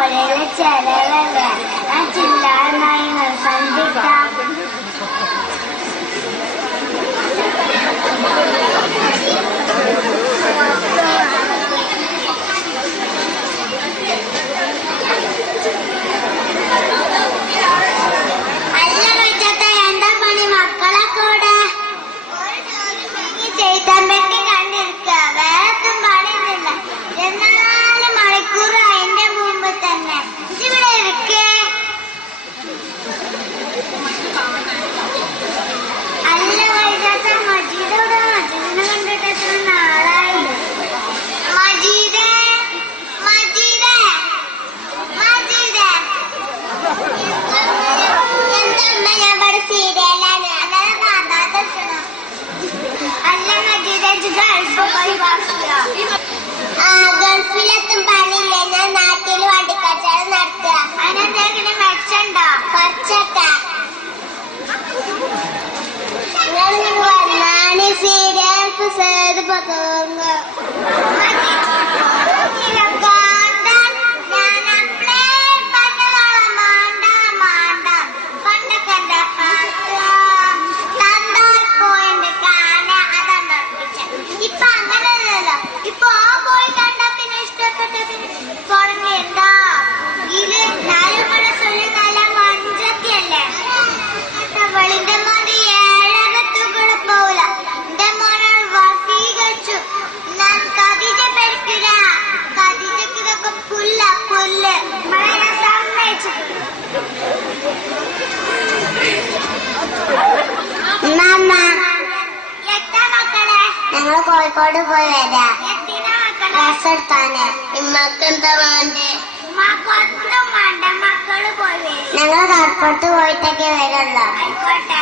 മോളിലെ ചെലവല്ലേ ഞാൻ ചില്ലാന്നായി നിർബന്ധിക്കാം. അല്ല വെച്ചാത്ത എന്താ പണി? മക്കളൊക്കെ ഇവിടെ ചെയ്താൻ വേണ്ടി കണ്ടിരിക്ക. വേറെത്തും പണിയൊന്നുമില്ല. എന്നാലും മണിക്കൂറായി എന്റെ മുമ്പ് തന്നെ. ഇവിടെ ഇരിക്കേ. അല്ല വൈകാത്ത മജീദ് ഇവിടെ. മജീദിനെ കണ്ടിട്ട് എത്ര നാളായി? മജീദേ മജീദേ മജീദേ എന്തമ്മ ഞാൻ ഇവിടെ സീരിയലാണ്. അങ്ങനെ കാണാതെത്തണം. അല്ല മജീദേ ഗൾഫ് പോയി വാസിയോ? ഗൾഫിലെത്തും പണിയില്ല. ഞാൻ നാട്ടിൽ വണ്ടിക്കച്ചവടം നടത്തുക. അതിനെന്തെങ്കിലും മെച്ചണ്ടോ? കുറച്ചൊക്കെ. വന്നാണ് സീരിയൽ സേത് പകർന്ന് ഇപ്പൊ അങ്ങനെയല്ലല്ലോ. ഇപ്പൊ ആ പോയി കണ്ടാ പിന്നെ ഇഷ്ടപ്പെട്ടതിന് തുടങ്ങി. എന്താ ഇതില് നാലുമണി ചൊല്ലി നല്ല വഞ്ചത്തിയല്ലേ? അവളിന്റെ മതി ഏഴകത്തുകൂടെ പോവില്ല. എന്റെ മോനോട് വസീകരിച്ചു. ഞാൻ കവിത പഠിക്കില്ല. കവിതക്ക് ഇതൊക്കെ പുല്ല പുല്ല്. മഴ ഞാൻ സമ്മതിച്ചു. ഞങ്ങള് കോഴിക്കോട് പോയി വരാം. ഡ്രസ് എടുക്കാന്. ഇമ്മക്കെന്താ വേണ്ടേ? മക്കൊന്നും വേണ്ട. മക്കള് പോയി വരും. ഞങ്ങള് കടപ്പുറത്ത് പോയിട്ടൊക്കെ വരുള്ളൂ. ആയിക്കോട്ടെ.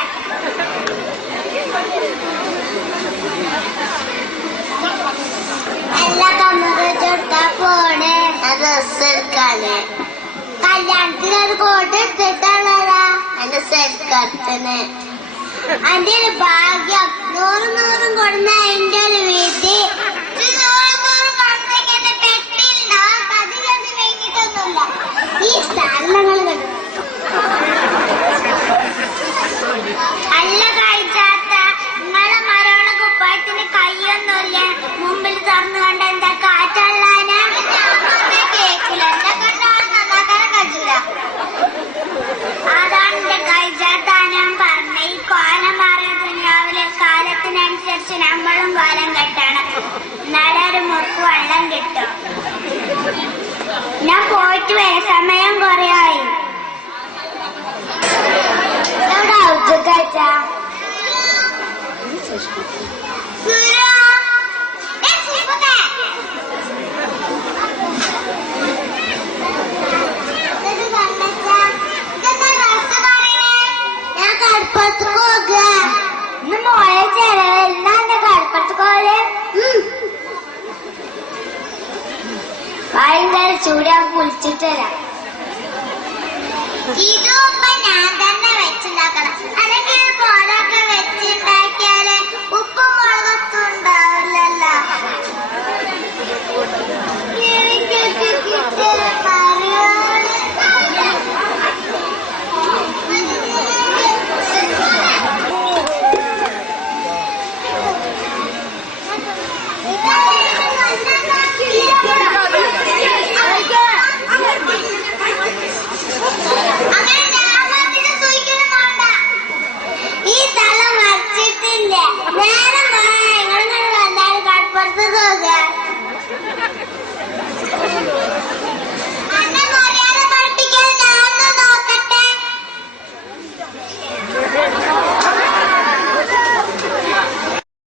എല്ലാ കമ്മൂട്ടാ പോണേ. ഡ്രസ് എടുക്കാന്. കല്യാണത്തിന് ഒരു കോട്ട് എടുത്തിട്ടാണല്ലോ. എന്റെ സെൽക്കത്തിന്. അതിന്റെ ഒരു ഭാഗ്യം. 100 കൊടുന്ന അതിന്റെ ഒരു വിധി. 100 കൊടുത്തേക്ക് എന്റെ പെട്ടിയിലുണ്ടോ? അതിലൊന്നും വേങ്ങിട്ടൊന്നുമില്ല. ഈ സ്ഥലങ്ങൾ അല്ല കഴിച്ചാത്ത നിങ്ങളെ മരോളെ കുപ്പായത്തിന് കൈയൊന്നുമില്ല. മുമ്പിൽ തുറന്നു കണ്ട എന്താ കാറ്റുള്ളാനാ? കേക്കില്ല. എന്നെ കണ്ടാണ് നന്നാക്കാൻ കഴിച്ചില്ല. അതാണ് എന്റെ കഴിച്ചാത്ത ഞാൻ പറഞ്ഞ. ഈ കോലം മാറിയ ദുനിയാവിലെ കാലത്തിനനുസരിച്ച് നമ്മളും കോലം കെട്ടണം. എന്നാലേ ഒരു മുറുക്ക് വെള്ളം കിട്ടും. ഞാൻ പോയിട്ട് വരാം. സമയം കുറയായി. എവിടെ ഔട്ട് കഴിച്ചാ? ഞാൻ കടപ്പുറത്ത് പോകുക. ഇന്ന് മോളെ ചെലവല്ല. എന്റെ കടപ്പുറത്ത് പോലെ ഭയങ്കര ചൂട്. ഞാൻ കുളിച്ചിട്ട് വരാം. ഇതും ഞാൻ തന്നെ വെച്ചുണ്ടാക്കണം. അത്